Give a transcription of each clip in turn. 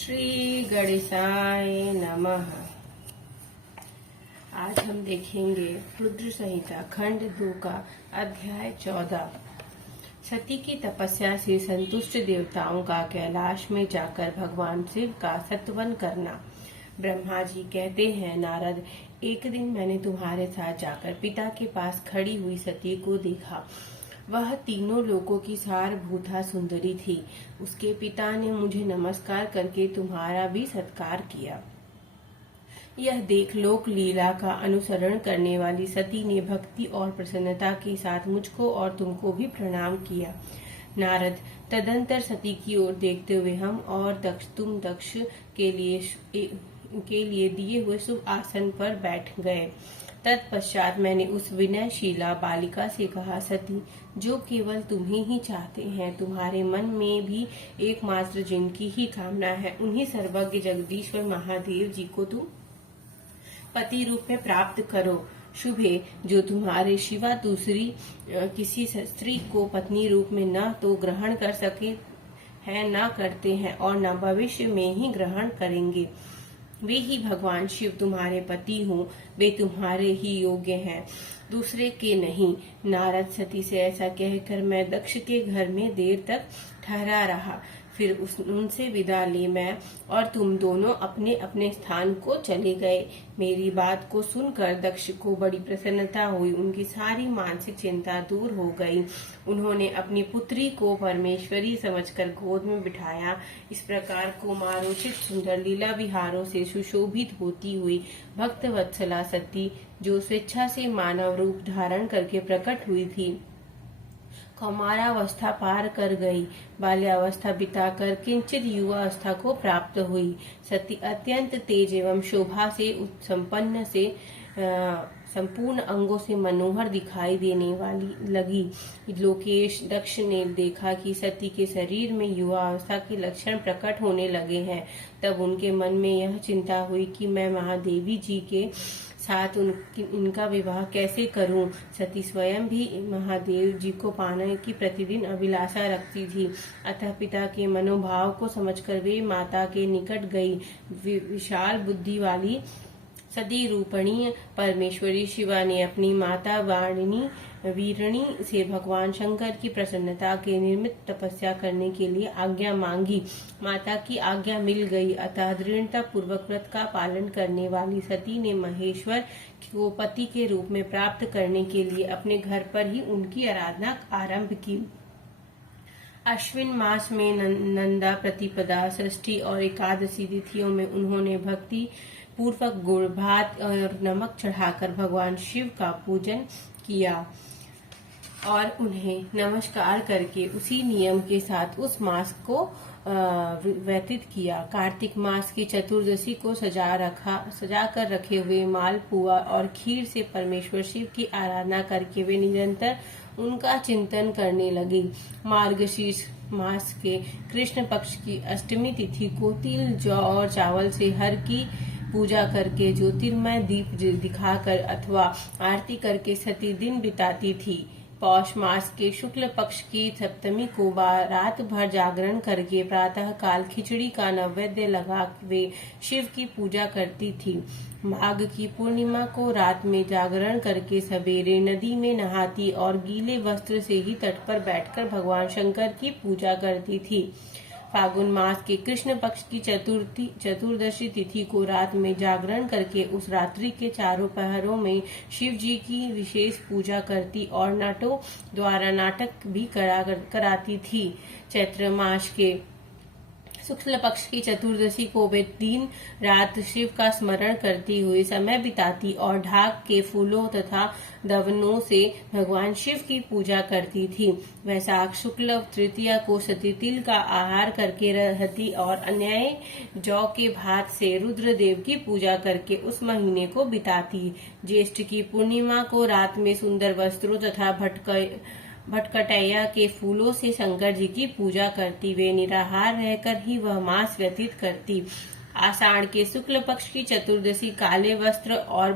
श्री गणेशाय नमः। आज हम देखेंगे रुद्र संहिता खंड 2 का अध्याय 14। सती की तपस्या से संतुष्ट देवताओं का कैलाश में जाकर भगवान शिव का सत्वन करना। ब्रह्मा जी कहते हैं, नारद, एक दिन मैंने तुम्हारे साथ जाकर पिता के पास खड़ी हुई सती को देखा। वह तीनों लोकों की सारभूता सुंदरी थी। उसके पिता ने मुझे नमस्कार करके तुम्हारा भी सत्कार किया। यह देख लोक लीला का अनुसरण करने वाली सती ने भक्ति और प्रसन्नता के साथ मुझको और तुमको भी प्रणाम किया। नारद, तदंतर सती की ओर देखते हुए हम और तुम दक्ष के लिए दिए हुए शुभ आसन पर बैठ गए। तत्पश्चात मैंने उस विनयशीला बालिका से कहा, सती, जो केवल तुम्हें ही चाहते हैं, तुम्हारे मन में भी एकमात्र जिनकी ही कामना है, उन्हीं सर्वज्ञ जगदीश्वर महादेव जी को तुम पति रूप में प्राप्त करो। शुभे, जो तुम्हारे शिवा दूसरी किसी स्त्री को पत्नी रूप में न तो ग्रहण कर सके हैं, न करते हैं और न भविष्य में ही ग्रहण करेंगे, वे ही भगवान शिव तुम्हारे पति हों। वे तुम्हारे ही योग्य हैं, दूसरे के नहीं। नारद, सती से ऐसा कहकर मैं दक्ष के घर में देर तक ठहरा रहा। फिर उनसे विदा ले मैं और तुम दोनों अपने अपने स्थान को चले गए। मेरी बात को सुनकर दक्ष को बड़ी प्रसन्नता हुई। उनकी सारी मानसिक चिंता दूर हो गई। उन्होंने अपनी पुत्री को परमेश्वरी समझकर गोद में बिठाया। इस प्रकार कुमारोचित सुंदर लीला विहारों से सुशोभित होती हुई भक्त वत्सला सती, जो स्वेच्छा से मानव रूप धारण करके प्रकट हुई थी, कौमारावस्था पार कर गई। बाल्यावस्था बिताकर किंचित युवावस्था को प्राप्त हुई। सती अत्यंत तेज एवं शोभा से संपूर्ण अंगों से मनोहर दिखाई देने वाली लगी। लोकेश दक्ष ने देखा कि सती के शरीर में युवावस्था के लक्षण प्रकट होने लगे हैं। तब उनके मन में यह चिंता हुई कि मैं महादेवी जी के साथ इनका विवाह कैसे करूं। सती स्वयं भी महादेव जी को पाने की प्रतिदिन अभिलाषा रखती थी। अतः पिता के मनोभाव को समझकर वे माता के निकट गई। विशाल बुद्धि वाली सती रूपणी परमेश्वरी शिवा ने अपनी माता वीरणी से भगवान शंकर की प्रसन्नता के निमित्त तपस्या करने के लिए आज्ञा मांगी। माता की आज्ञा मिल गई। अतः दृढ़ता पूर्वक व्रत का पालन करने वाली सती ने महेश्वर को पति के रूप में प्राप्त करने के लिए अपने घर पर ही उनकी आराधना आरंभ की। अश्विन मास में नंदा प्रतिपदा, षष्ठी और एकादशी तिथियों में उन्होंने भक्ति पूर्वक गुड़, भात और नमक चढ़ाकर भगवान शिव का पूजन किया और उन्हें नमस्कार करके उसी नियम के साथ उस मास को व्यतीत किया। कार्तिक मास की चतुर्दशी को सजा कर रखे हुए मालपुआ और खीर से परमेश्वर शिव की आराधना करके वे निरंतर उनका चिंतन करने लगी। मार्गशीर्ष मास के कृष्ण पक्ष की अष्टमी तिथि को तिल, जौ और चावल से हर की पूजा करके ज्योतिर्मय दीप दिखाकर अथवा आरती करके सती दिन बिताती थी। पौष मास के शुक्ल पक्ष की सप्तमी को रात भर जागरण करके प्रातः काल खिचड़ी का नैवेद्य लगा वे शिव की पूजा करती थी। माघ की पूर्णिमा को रात में जागरण करके सवेरे नदी में नहाती और गीले वस्त्र से ही तट पर बैठकर भगवान शंकर की पूजा करती थी। फागुन मास के कृष्ण पक्ष की चतुर्दशी तिथि को रात में जागरण करके उस रात्रि के चारों पहरों में शिव जी की विशेष पूजा करती और नटों द्वारा नाटक भी कराती थी। चैत्र मास के शुक्ल पक्ष की चतुर्दशी को वे दिन रात शिव का स्मरण करती हुई समय बिताती और ढाक के फूलों तथा दवनों से भगवान शिव की पूजा करती थी। वैशाख शुक्ल तृतीया को सती तिल का आहार करके रहती और अन्य जौ के भात से रुद्रदेव की पूजा करके उस महीने को बिताती। ज्येष्ठ की पूर्णिमा को रात में सुंदर वस्त्रों तथा भटकटैया के फूलों से शंकर जी की पूजा करती। वे निराहार रहकर ही वह मास व्यतीत करती। आषाढ़ के शुक्ल पक्ष की चतुर्दशी काले वस्त्र और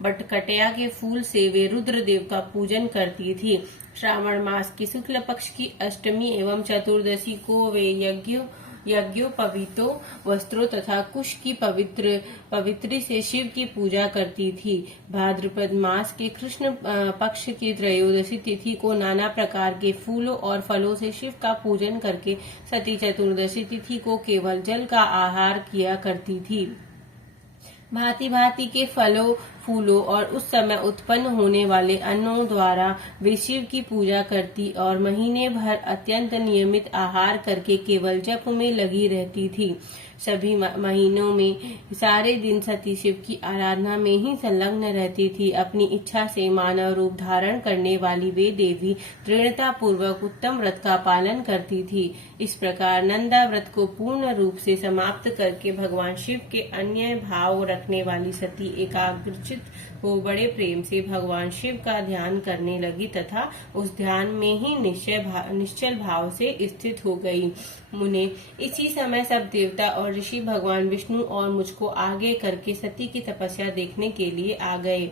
भटकटैया के फूल से वे रुद्रदेव का पूजन करती थी। श्रावण मास की शुक्ल पक्ष की अष्टमी एवं चतुर्दशी को वे यज्ञोपवीतो वस्त्रों तथा कुश की पवित्री से शिव की पूजा करती थी। भाद्रपद मास के कृष्ण पक्ष की त्रयोदशी तिथि को नाना प्रकार के फूलों और फलों से शिव का पूजन करके सती चतुर्दशी तिथि को केवल जल का आहार किया करती थी। भांति भांति के फलों, फूलों और उस समय उत्पन्न होने वाले अन्नों द्वारा वे शिव की पूजा करती और महीने भर अत्यंत नियमित आहार करके केवल जप में लगी रहती थी। सभी महीनों में सारे दिन सती शिव की आराधना में ही संलग्न रहती थी। अपनी इच्छा से मानव रूप धारण करने वाली वे देवी दृढ़ता पूर्वक उत्तम व्रत का पालन करती थी। इस प्रकार नंदा व्रत को पूर्ण रूप से समाप्त करके भगवान शिव के अन्य भाव रखने वाली सती एकाग्रचित हो बड़े प्रेम से भगवान शिव का ध्यान करने लगी तथा उस ध्यान में ही निश्चल भाव से स्थित हो गई। मुने इसी समय सब देवता और ऋषि भगवान विष्णु और मुझको आगे करके सती की तपस्या देखने के लिए आ गए।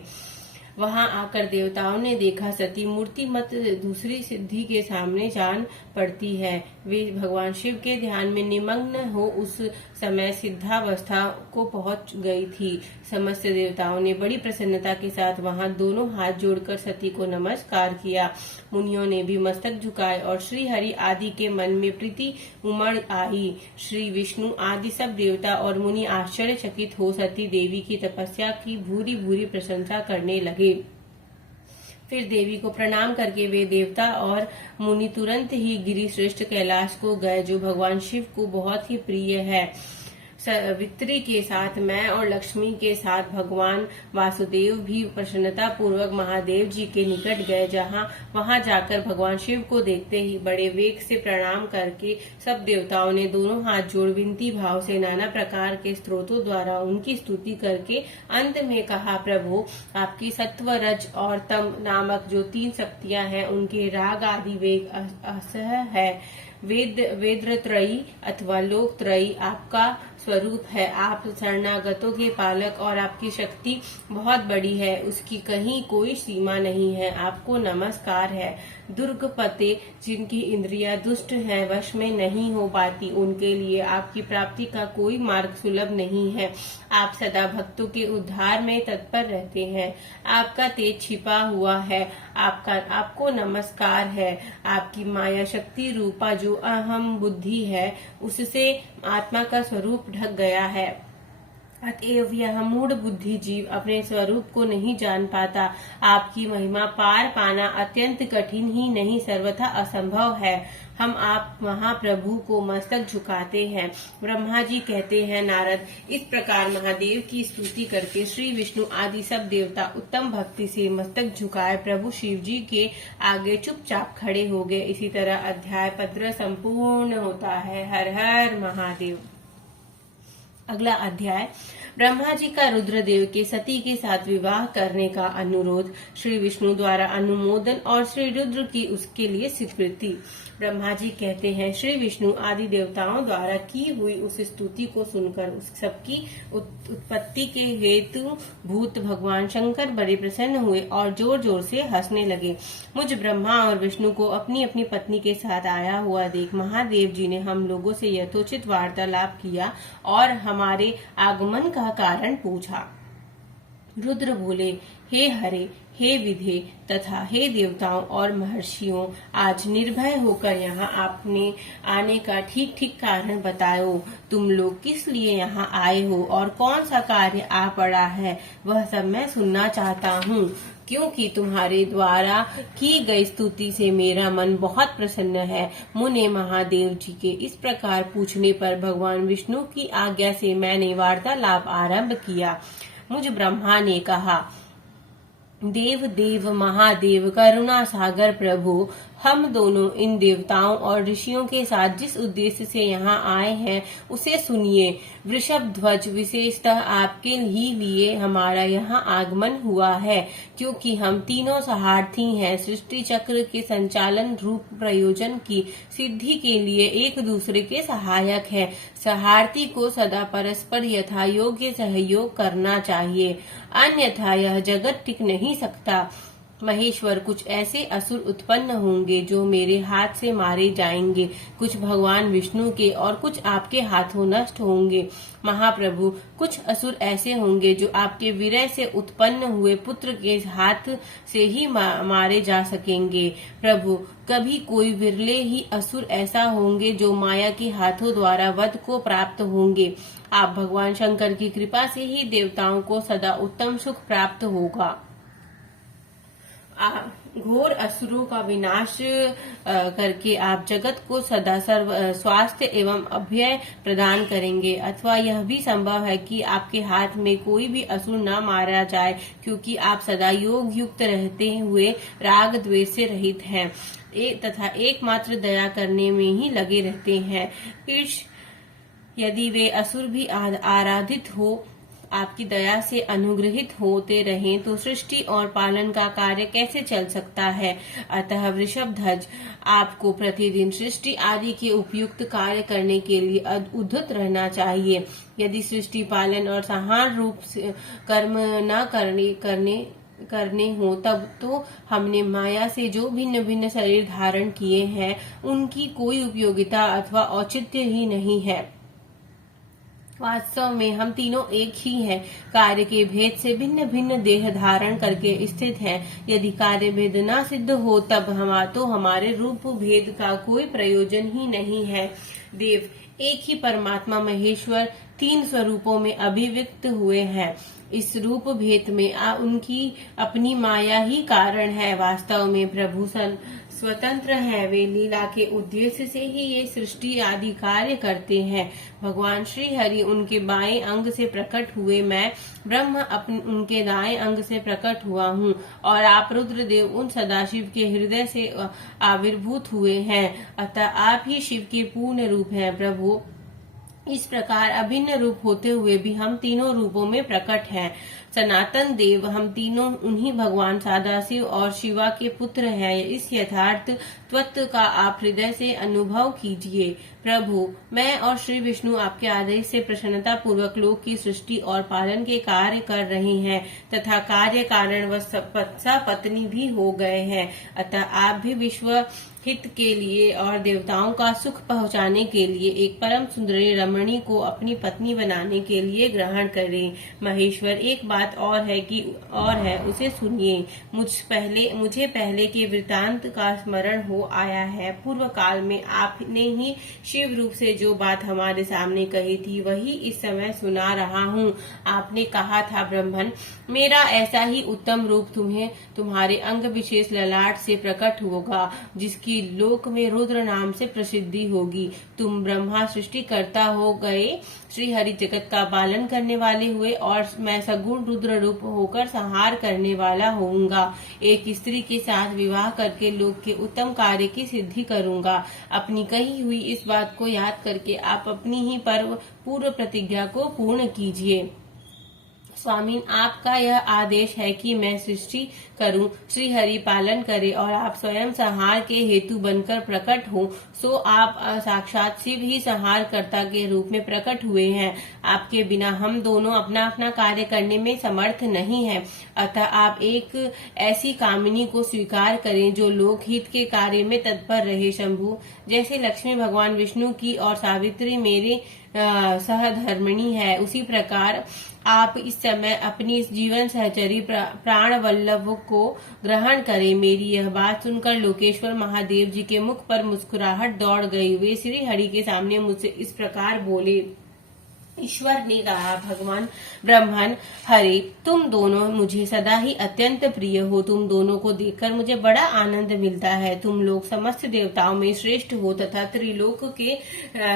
वहां आकर देवताओं ने देखा सती मूर्तिमत दूसरी सिद्धि के सामने जान पड़ती है। वे भगवान शिव के ध्यान में निमग्न हो उस समय सिद्धावस्था को पहुंच गई थी। समस्त देवताओं ने बड़ी प्रसन्नता के साथ वहां दोनों हाथ जोड़कर सती को नमस्कार किया। मुनियों ने भी मस्तक झुकाए और श्री हरि आदि के मन में प्रीति उमड़ आई। श्री विष्णु आदि सब देवता और मुनि आश्चर्यचकित हो सती देवी की तपस्या की भूरी भूरी प्रशंसा करने लगे। फिर देवी को प्रणाम करके वे देवता और मुनि तुरंत ही गिरि श्रेष्ठ कैलाश को गए, जो भगवान शिव को बहुत ही प्रिय है। सावित्री के साथ मैं और लक्ष्मी के साथ भगवान वासुदेव भी प्रसन्नता पूर्वक महादेव जी के निकट गए। वहां जाकर भगवान शिव को देखते ही बड़े वेग से प्रणाम करके सब देवताओं ने दोनों हाथ जोड़ विनती भाव से नाना प्रकार के स्तोत्रों द्वारा उनकी स्तुति करके अंत में कहा, प्रभु आपकी सत्व, रज और तम नामक जो 3 शक्तियां हैं उनके राग आदि वेग असह है। वेदत्रयी अथवा लोकत्रयी आपका स्वरूप है। आप शरणागतों के पालक और आपकी शक्ति बहुत बड़ी है, उसकी कहीं कोई सीमा नहीं है। आपको नमस्कार है। दुर्गपते जिनकी इंद्रियां दुष्ट हैं, वश में नहीं हो पाती, उनके लिए आपकी प्राप्ति का कोई मार्ग सुलभ नहीं है। आप सदा भक्तों के उद्धार में तत्पर रहते हैं। आपका तेज छिपा हुआ है। आपको नमस्कार है। आपकी माया शक्ति रूपा जो अहम बुद्धि है, उससे आत्मा का स्वरूप ढक गया है। अतएव यह मूढ़ बुद्धि जीव अपने स्वरूप को नहीं जान पाता। आपकी महिमा पार पाना अत्यंत कठिन ही नहीं, सर्वथा असंभव है। हम आप महाप्रभु को मस्तक झुकाते हैं। ब्रह्मा जी कहते हैं, नारद इस प्रकार महादेव की स्तुति करके श्री विष्णु आदि सब देवता उत्तम भक्ति से मस्तक झुकाए प्रभु शिव जी के आगे चुपचाप खड़े हो गए। इसी तरह अध्याय 15 संपूर्ण होता है। हर हर महादेव। अगला अध्याय ब्रह्मा जी का रुद्रदेव के सती के साथ विवाह करने का अनुरोध, श्री विष्णु द्वारा अनुमोदन और श्री रुद्र की उसके लिए स्वीकृति। ब्रह्मा जी कहते हैं, श्री विष्णु आदि देवताओं द्वारा की हुई उस स्तुति को सुनकर उस सबकी उत्पत्ति के हेतु भूत भगवान शंकर बड़े प्रसन्न हुए और जोर जोर से हंसने लगे। मुझ ब्रह्मा और विष्णु को अपनी अपनी पत्नी के साथ आया हुआ देख महादेव जी ने हम लोगों से यथोचित वार्तालाप किया और हमारे आगमन का कारण पूछा। रुद्र बोले, हे हरे, हे विधे तथा हे देवताओं और महर्षियों, आज निर्भय होकर यहाँ आपने आने का ठीक ठीक कारण बताओ। तुम लोग किस लिए यहाँ आए हो और कौन सा कार्य आ पड़ा है, वह सब मैं सुनना चाहता हूँ, क्योंकि तुम्हारे द्वारा की गई स्तुति से मेरा मन बहुत प्रसन्न है। मुने महादेव जी के इस प्रकार पूछने पर भगवान विष्णु की आज्ञा से मैंने वार्तालाप आरंभ किया। मुझ ब्रह्मा ने कहा, देव देव महादेव करुणा सागर प्रभु, हम दोनों इन देवताओं और ऋषियों के साथ जिस उद्देश्य से यहाँ आए हैं उसे सुनिए। वृषभ ध्वज, विशेषतः आपके ही लिए हमारा यहाँ आगमन हुआ है, क्योंकि हम तीनों सहार्थी हैं। सृष्टि चक्र के संचालन रूप प्रयोजन की सिद्धि के लिए एक दूसरे के सहायक हैं। सहार्थी को सदा परस्पर यथा योग्य सहयोग करना चाहिए, अन्यथा यह जगत टिक नहीं सकता। महेश्वर, कुछ ऐसे असुर उत्पन्न होंगे जो मेरे हाथ से मारे जाएंगे, कुछ भगवान विष्णु के और कुछ आपके हाथों नष्ट होंगे। महाप्रभु, कुछ असुर ऐसे होंगे जो आपके विरह से उत्पन्न हुए पुत्र के हाथ से ही मारे जा सकेंगे। प्रभु, कभी कोई विरले ही असुर ऐसा होंगे जो माया के हाथों द्वारा वध को प्राप्त होंगे। आप भगवान शंकर की कृपा से ही देवताओं को सदा उत्तम सुख प्राप्त होगा। घोर असुरों का विनाश करके आप जगत को सदा स्वास्थ्य एवं अभय प्रदान करेंगे। अथवा यह भी संभव है कि आपके हाथ में कोई भी असुर न मारा जाए, क्योंकि आप सदा योग युक्त रहते हुए राग द्वेष से रहित हैं तथा एकमात्र दया करने में ही लगे रहते हैं। यदि वे असुर भी आराधित हो, आपकी दया से अनुग्रहित होते रहें, तो सृष्टि और पालन का कार्य कैसे चल सकता है। अतः वृषभध्वज, आपको प्रतिदिन सृष्टि आदि के उपयुक्त कार्य करने के लिए उद्धत रहना चाहिए। यदि सृष्टि पालन और संहार रूप से कर्म न करने हो, तब तो हमने माया से जो भिन्न भिन्न शरीर धारण किए हैं, उनकी कोई उपयोगिता अथवा औचित्य ही नहीं है। वास्तव में हम तीनों एक ही हैं, कार्य के भेद से भिन्न भिन्न देह धारण करके स्थित हैं। यदि कार्य भेद न सिद्ध हो, तब हमारे रूप भेद का कोई प्रयोजन ही नहीं है। देव, एक ही परमात्मा महेश्वर तीन स्वरूपों में अभिव्यक्त हुए हैं। इस रूप भेद में उनकी अपनी माया ही कारण है। वास्तव में प्रभु स्वतंत्र है, वे लीला के उद्देश्य से ही ये सृष्टि आदि कार्य करते हैं। भगवान श्री हरि उनके बाएं अंग से प्रकट हुए, मैं ब्रह्म उनके दाएं अंग से प्रकट हुआ हूँ, और आप रुद्रदेव उन सदाशिव के हृदय से आविर्भूत हुए हैं। अतः आप ही शिव के पूर्ण रूप हैं। प्रभु, इस प्रकार अभिन्न रूप होते हुए भी हम तीनों रूपों में प्रकट हैं। सनातन देव, हम तीनों उन्हीं भगवान सदाशिव और शिवा के पुत्र हैं। इस यथार्थ तत्व का आप हृदय से अनुभव कीजिए। प्रभु, मैं और श्री विष्णु आपके आदेश से प्रसन्नता पूर्वक लोक की सृष्टि और पालन के कार्य कर रहे हैं तथा कार्य कारण व पत्नी भी हो गए हैं। अतः आप भी विश्व हित के लिए और देवताओं का सुख पहुंचाने के लिए एक परम सुंदरी रमणी को अपनी पत्नी बनाने के लिए ग्रहण करें। महेश्वर, एक बात और है उसे सुनिए। मुझे पहले के वृतांत का स्मरण हो आया है। पूर्व काल में आपने ही शिव रूप से जो बात हमारे सामने कही थी, वही इस समय सुना रहा हूँ। आपने कहा था, ब्रह्मन, मेरा ऐसा ही उत्तम रूप तुम्हारे अंग विशेष ललाट से प्रकट होगा, जिसकी लोक में रुद्र नाम से प्रसिद्धि होगी। तुम ब्रह्मा सृष्टिकर्ता हो गए, श्री हरि जगत का पालन करने वाले हुए, और मैं सगुण रुद्र रूप होकर संहार करने वाला होऊंगा। एक स्त्री के साथ विवाह करके लोक के उत्तम कार्य की सिद्धि करूंगा। अपनी कही हुई इस बात को याद करके आप अपनी ही पूर्व प्रतिज्ञा को पूर्ण कीजिए। स्वामी, आपका यह आदेश है कि मैं सृष्टि करूं, श्री हरि पालन करे और आप स्वयं संहार के हेतु बनकर प्रकट हो। सो आप साक्षात शिव ही संहार कर्ता के रूप में प्रकट हुए हैं। आपके बिना हम दोनों अपना अपना कार्य करने में समर्थ नहीं है। अतः आप एक ऐसी कामिनी को स्वीकार करें जो लोक हित के कार्य में तत्पर रहे। शंभु, जैसे लक्ष्मी भगवान विष्णु की और सावित्री मेरे सहधर्मिणी है, उसी प्रकार आप इस समय अपनी जीवन सहचरी प्राण वल्लभ को ग्रहण करें। मेरी यह बात सुनकर लोकेश्वर महादेव जी के मुख पर मुस्कुराहट दौड़ गई। वे श्री हरि के सामने मुझसे इस प्रकार बोले। ईश्वर ने कहा, भगवान ब्रह्मन हरि, तुम दोनों मुझे सदा ही अत्यंत प्रिय हो। तुम दोनों को देखकर मुझे बड़ा आनंद मिलता है। तुम लोग समस्त देवताओं में श्रेष्ठ हो तथा त्रिलोक के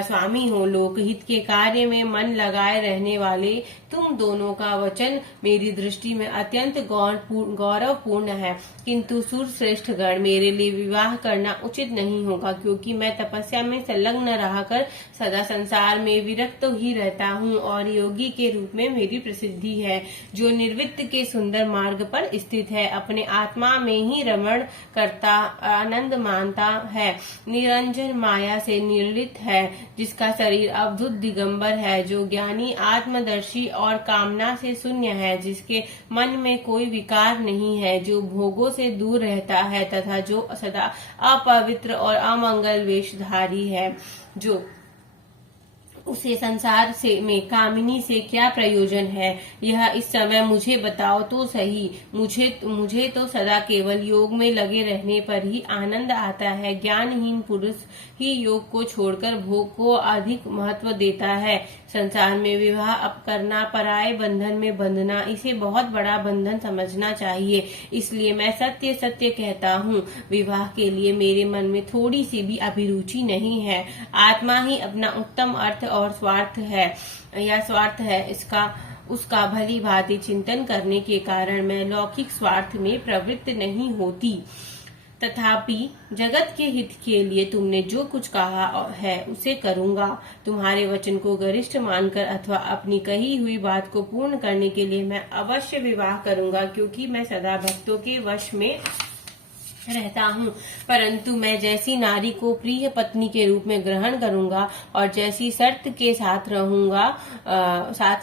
स्वामी हो। लोकहित के कार्य में मन लगाए रहने वाले तुम दोनों का वचन मेरी दृष्टि में अत्यंत गौरवपूर्ण है। किंतु सूरश्रेष्ठ गण, मेरे लिए विवाह करना उचित नहीं होगा, क्योंकि मैं तपस्या में संलग्न रहकर सदा संसार में विरक्त ही रहता हूँ और योगी के रूप में मेरी प्रसिद्धि है, जो निर्वृत्त के सुंदर मार्ग पर स्थित है, अपने आत्मा में ही रमण करता आनंद मानता है, निरंजन माया से निर्लित है, जिसका शरीर अवधुत दिगंबर है, जो ज्ञानी आत्मदर्शी और कामना से शून्य है, जिसके मन में कोई विकार नहीं है, जो भोगों से दूर रहता है तथा जो सदा अपवित्र और अमंगल वेशधारी है, जो उसे संसार से में कामिनी से क्या प्रयोजन है, यह इस समय मुझे बताओ तो सही। मुझे तो सदा केवल योग में लगे रहने पर ही आनंद आता है। ज्ञानहीन पुरुष ही योग को छोड़कर भोग को अधिक महत्व देता है। संसार में विवाह अब करना, पराये बंधन में बंधना, इसे बहुत बड़ा बंधन समझना चाहिए। इसलिए मैं सत्य सत्य कहता हूँ, विवाह के लिए मेरे मन में थोड़ी सी भी अभिरुचि नहीं है। आत्मा ही अपना उत्तम अर्थ और स्वार्थ है उसका भली भांति चिंतन करने के कारण मैं लौकिक स्वार्थ में प्रवृत्त नहीं होती। तथापि जगत के हित के लिए तुमने जो कुछ कहा है उसे करूंगा। तुम्हारे वचन को गरिष्ठ मानकर अथवा अपनी कही हुई बात को पूर्ण करने के लिए मैं अवश्य विवाह करूंगा, क्योंकि मैं सदा भक्तों के वश में रहता हूँ। परंतु मैं जैसी नारी को प्रिय पत्नी के रूप में ग्रहण करूंगा और जैसी शर्त के साथ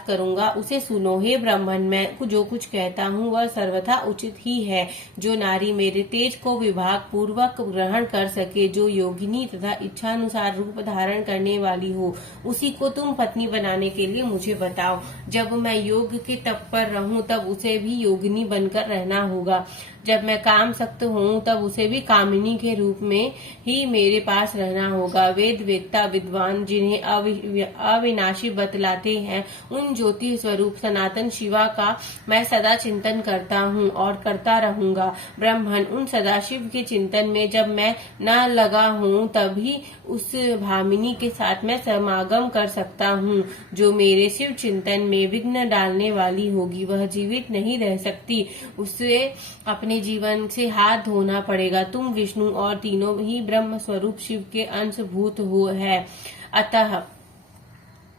करूंगा उसे सुनो। हे ब्राह्मण, मैं जो कुछ कहता हूँ वह सर्वथा उचित ही है। जो नारी मेरे तेज को विभाग पूर्वक ग्रहण कर सके, जो योगिनी तथा इच्छानुसार रूप धारण करने वाली हो, उसी को तुम पत्नी बनाने के लिए मुझे बताओ। जब मैं योग के तप पर रहूं तब उसे भी योगिनी बनकर रहना होगा। जब मैं काम सक्त हूँ तब उसे भी कामिनी के रूप में ही मेरे पास रहना होगा। वेद वेत्ता विद्वान जिन्हें अविनाशी बतलाते हैं, उन ज्योति स्वरूप सनातन शिवा का मैं सदा चिंतन करता हूँ और करता रहूंगा। ब्राह्मण, उन सदाशिव के चिंतन में जब मैं न लगा हूँ तभी उस भामिनी के साथ मैं समागम कर सकता हूँ। जो मेरे शिव चिंतन में विघ्न डालने वाली होगी वह जीवित नहीं रह सकती। उससे अपने जीवन से हाथ धोना पड़ेगा। तुम विष्णु और तीनों ही ब्रह्म स्वरूप शिव के अंशभूत हो है, अतः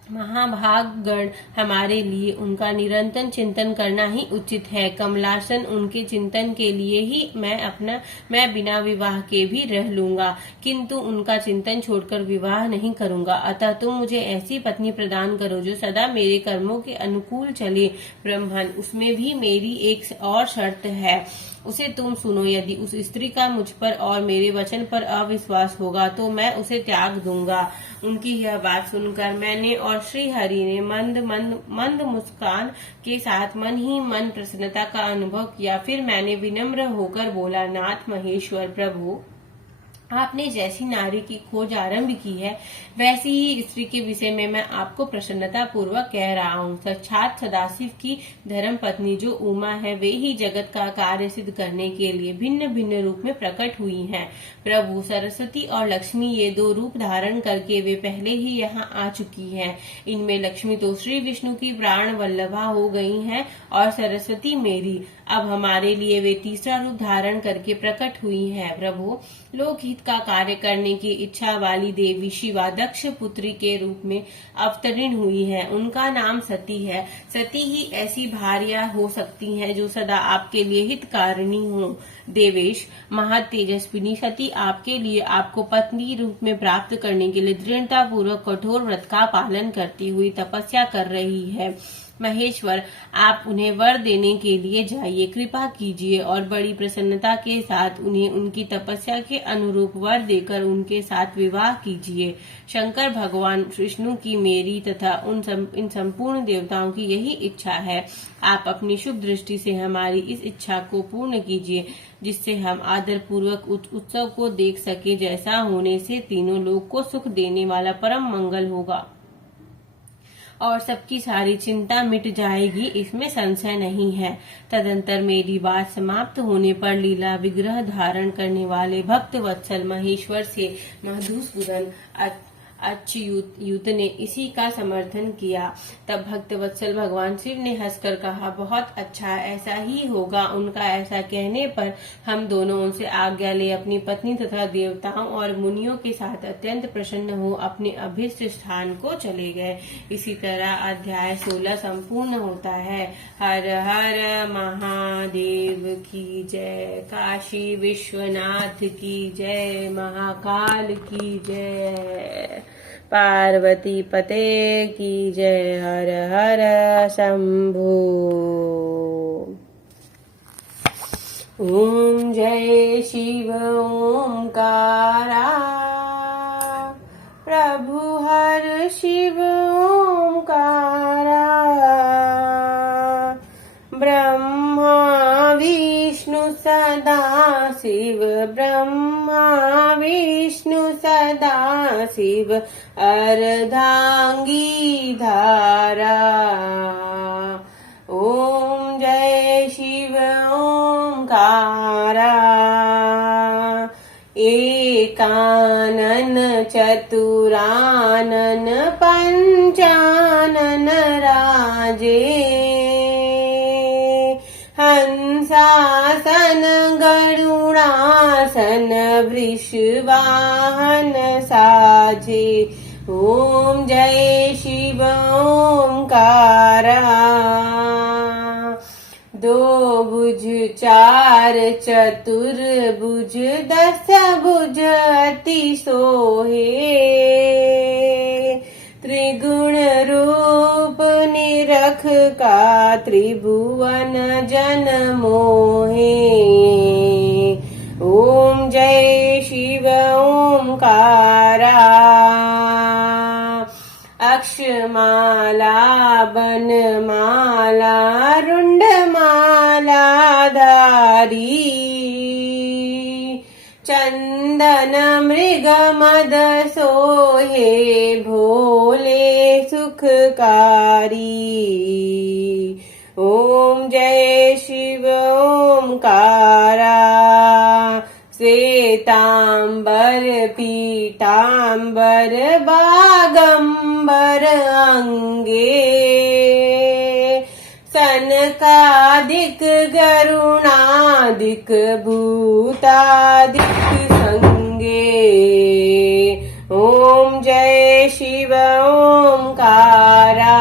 महाभाग गण हमारे लिए उनका निरंतर चिंतन करना ही उचित है। कमलासन उनके चिंतन के लिए ही मैं बिना विवाह के भी रह लूंगा, किंतु उनका चिंतन छोड़कर विवाह नहीं करूंगा। अतः तुम मुझे ऐसी पत्नी प्रदान करो जो सदा मेरे कर्मों के अनुकूल चले। ब्राह्मण, उसमें भी मेरी एक और शर्त है, उसे तुम सुनो। यदि उस स्त्री का मुझ पर और मेरे वचन पर अविश्वास होगा तो मैं उसे त्याग दूंगा। उनकी यह बात सुनकर मैंने और श्री हरि ने मंद मुस्कान के साथ मन ही मन प्रसन्नता का अनुभव किया। फिर मैंने विनम्र होकर बोला, नाथ महेश्वर प्रभु, आपने जैसी नारी की खोज आरंभ की है वैसी ही स्त्री के विषय में मैं आपको प्रसन्नता पूर्वक कह रहा हूँ। साक्षात सदाशिव की धर्म पत्नी जो उमा है, वे ही जगत का कार्य सिद्ध करने के लिए भिन्न भिन्न रूप में प्रकट हुई हैं। प्रभु, सरस्वती और लक्ष्मी ये दो रूप धारण करके वे पहले ही यहाँ आ चुकी हैं। इनमें लक्ष्मी तो श्री विष्णु की प्राण वल्लभा हो गई हैं और सरस्वती मेरी। अब हमारे लिए वे तीसरा रूप धारण करके प्रकट हुई हैं। प्रभु, लोकहित का कार्य करने की इच्छा वाली देवी शिवा दक्ष पुत्री के रूप में अवतरण हुई है। उनका नाम सती है। सती ही ऐसी भार्या हो सकती हैं जो सदा आपके लिए हितकारिणी हो। देवेश, महातेजस्विनी सती आपके लिए आपको पत्नी रूप में प्राप्त करने के लिए दृढ़ता पूर्वक कठोर व्रत का पालन करती हुई तपस्या कर रही है। महेश्वर, आप उन्हें वर देने के लिए जाइए, कृपा कीजिए और बड़ी प्रसन्नता के साथ उन्हें उनकी तपस्या के अनुरूप वर देकर उनके साथ विवाह कीजिए। शंकर भगवान विष्णु की मेरी तथा इन संपूर्ण देवताओं की यही इच्छा है। आप अपनी शुभ दृष्टि से हमारी इस इच्छा को पूर्ण कीजिए, जिससे हम आदर पूर्वक उत्सव को देख सके। जैसा होने से तीनों लोग को सुख देने वाला परम मंगल होगा और सबकी सारी चिंता मिट जाएगी, इसमें संशय नहीं है। तदंतर मेरी बात समाप्त होने पर लीला विग्रह धारण करने वाले भक्त वत्सल महेश्वर से मधुसूदन अच्युत ने इसी का समर्थन किया। तब भक्तवत्सल भगवान शिव ने हंसकर कहा, बहुत अच्छा, ऐसा ही होगा। उनका ऐसा कहने पर हम दोनों उनसे आज्ञा ले अपनी पत्नी तथा देवताओं और मुनियों के साथ अत्यंत प्रसन्न हो अपने अभीष्ट स्थान को चले गए। इसी तरह अध्याय 16 संपूर्ण होता है। हर हर महादेव की जय। काशी विश्वनाथ की जय। महाकाल की जय। पार्वती पते की जय। हर हर शंभू। ओम जय शिव ओंकारा। प्रभु हर शिव ओंकारा। ब्रह्मा विष्णु सदा शिव। ब्रह्मा विष्णु सदा शिव। अर्धांगी धारा। ओम जय शिव ओंकारा। एकानन चतुरानन पंचानन राजे। हंसासन गरुड़ासन वृषवाहन साजे। ओम जय शिव ओंकारा। दो भुज चार चतुर्भुज 10 भुज अति सोहे। त्रिगुण रूप निरख का त्रिभुवन जन मोहे। ओम जय शिव ओंकारा। अक्षमाला बनमाला रुंडमाला धारी। चंदन मृग मद सोहे भोले सुखकारी। ओम जय शिव ओंकारा। श्वेतांबर पीतांबर बागंबर अंगे। सनकादिक गरुणादिक भूतादिक संगे। ओम जय शिव ओंकारा।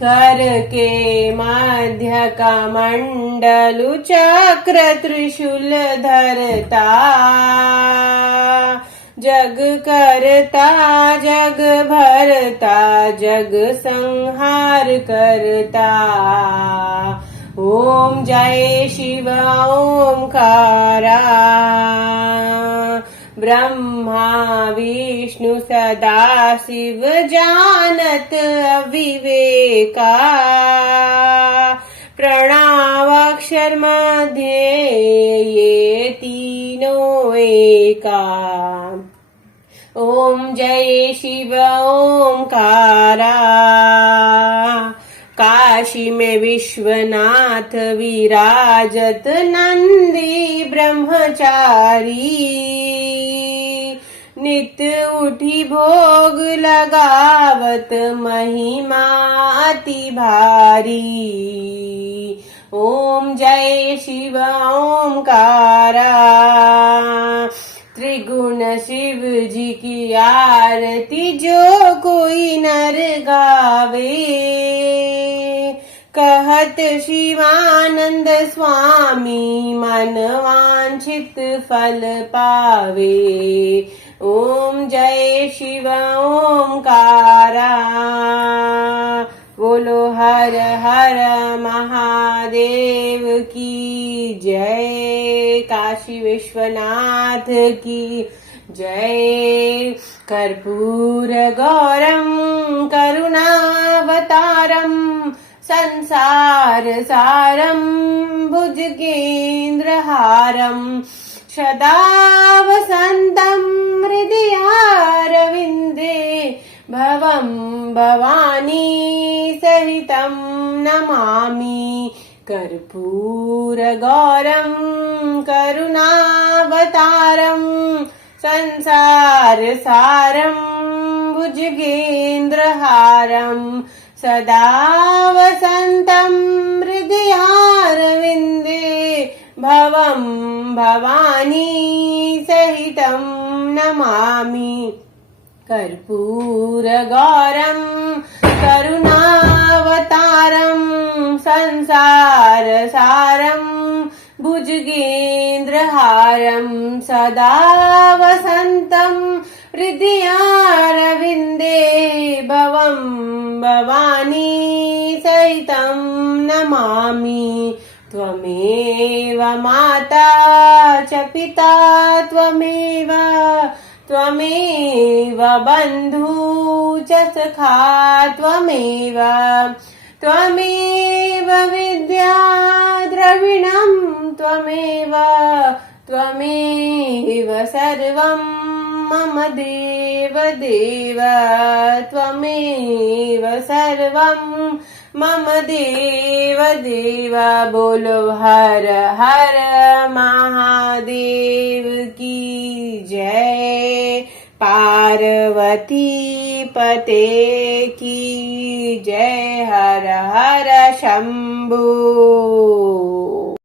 कर के मध्य कमंडलु चक्र त्रिशूल धरता। जग करता जग भरता जग संहार करता। ओम जय शिव ओंकारा। ब्रह्मा विष्णु सदा शिव जानत अविवेका। प्रणावाक्षर मध्य ये तीनों एका। ओम जय शिव ओंकारा। काशी में विश्वनाथ विराजत नंदी ब्रह्मचारी। नित उठी भोग लगावत महिमा अति भारी। ओम जय शिव ओंकारा। त्रिगुण शिव जी की आरती जो कोई नर गावे। कहत शिवानंद स्वामी मन वांछित फल पावे। ओम जय शिव ओंकारा। बोलो हर हर महादेव की जय। काशी विश्वनाथ की जय। कर्पूर गौरम करुणावतारम संसार सारम भुजगेन्द्रहारम सदा वसन्तं हृदयारविन्दे भवं भवानी सहितं नमामि। कर्पूर गौरम करुणावतारम संसार सारं भुजगेन्द्रहारं सदा वसन्तं हृदयारविन्दे भवं भवानी सहितं नमामि। कर्पूरगौरं करुणावतारं संसारसारं भुजगेन्द्रहारं सदा वसन्तं हृदयारविन्दे भवं भवानी सहितं नमामि। त्वमेव माता च पिता त्वमेव त्वमेव बन्धु च सखा त्वमेव त्वमेव विद्या द्रविणं त्वमेव त्वमेव सर्वं मम देव देव त्वमेव सर्वं मम देव देव। बोलो हर हर महादेव की जय। पार्वती पते की जय। हर हर शंभू।